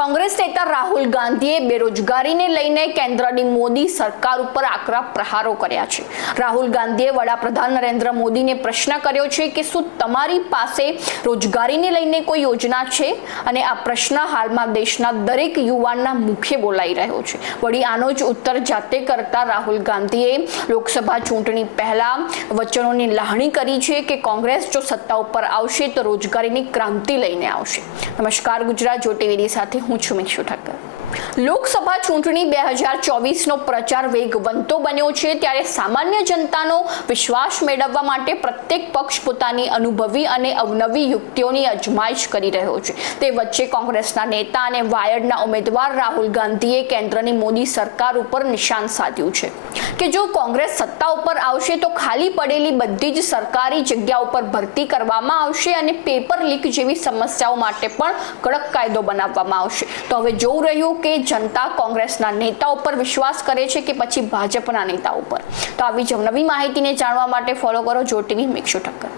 કોંગ્રેસ નેતા રાહુલ ગાંધીએ બેરોજગારીને લઈને કેન્દ્રની મોદી સરકાર ઉપર આકરા પ્રહારો કર્યા છે. રાહુલ ગાંધીએ વડાપ્રધાન નરેન્દ્ર મોદીને પ્રશ્ન કર્યો છે કે શું તમારી પાસે રોજગારીને લઈને કોઈ યોજના છે? અને આ પ્રશ્ન હાલમાં દેશના દરેક યુવાનના મુખે બોલાઈ રહ્યો છે. વળી આનો જ ઉત્તર જાતે કરતા રાહુલ ગાંધીએ લોકસભા ચૂંટણી પહેલા વચનોની લાહણી કરી છે કે કોંગ્રેસ જો સત્તા ઉપર આવશે તો રોજગારીની ક્રાંતિ લઈને આવશે. નમસ્કાર, ગુજરાત જો ટીવીની સાથે હું છું મિક્ષુ ઠક્કર લોકસભા ચૂંટણી બે હજાર ચોવીસનો પ્રચાર વેગવંતો બન્યો છે, ત્યારે સામાન્ય જનતાનો વિશ્વાસ મેળવવા માટે પ્રત્યેક પક્ષ પોતાની અનુભવી અને અવનવી યુક્તિઓની અજમાયશ કરી રહ્યો છે. તે વચ્ચે કોંગ્રેસના નેતા અને વાયડના ઉમેદવાર રાહુલ ગાંધીએ કેન્દ્રની મોદી સરકાર ઉપર નિશાન સાધ્યું છે કે જો કોંગ્રેસ સત્તા ઉપર આવશે તો ખાલી પડેલી બધી જ સરકારી જગ્યા ઉપર ભરતી કરવામાં આવશે અને પેપર લીક જેવી સમસ્યાઓ માટે પણ કડક કાયદો બનાવવામાં આવશે. તો હવે જોવું રહ્યું કે જનતા કોંગ્રેસના નેતા ઉપર વિશ્વાસ કરે છે કે પછી ભાજપના નેતા ઉપર તો આવી જ નવી માહિતીને જાણવા માટે ફોલો કરો જો ટીવી મિક્ષુ ઠક્કર.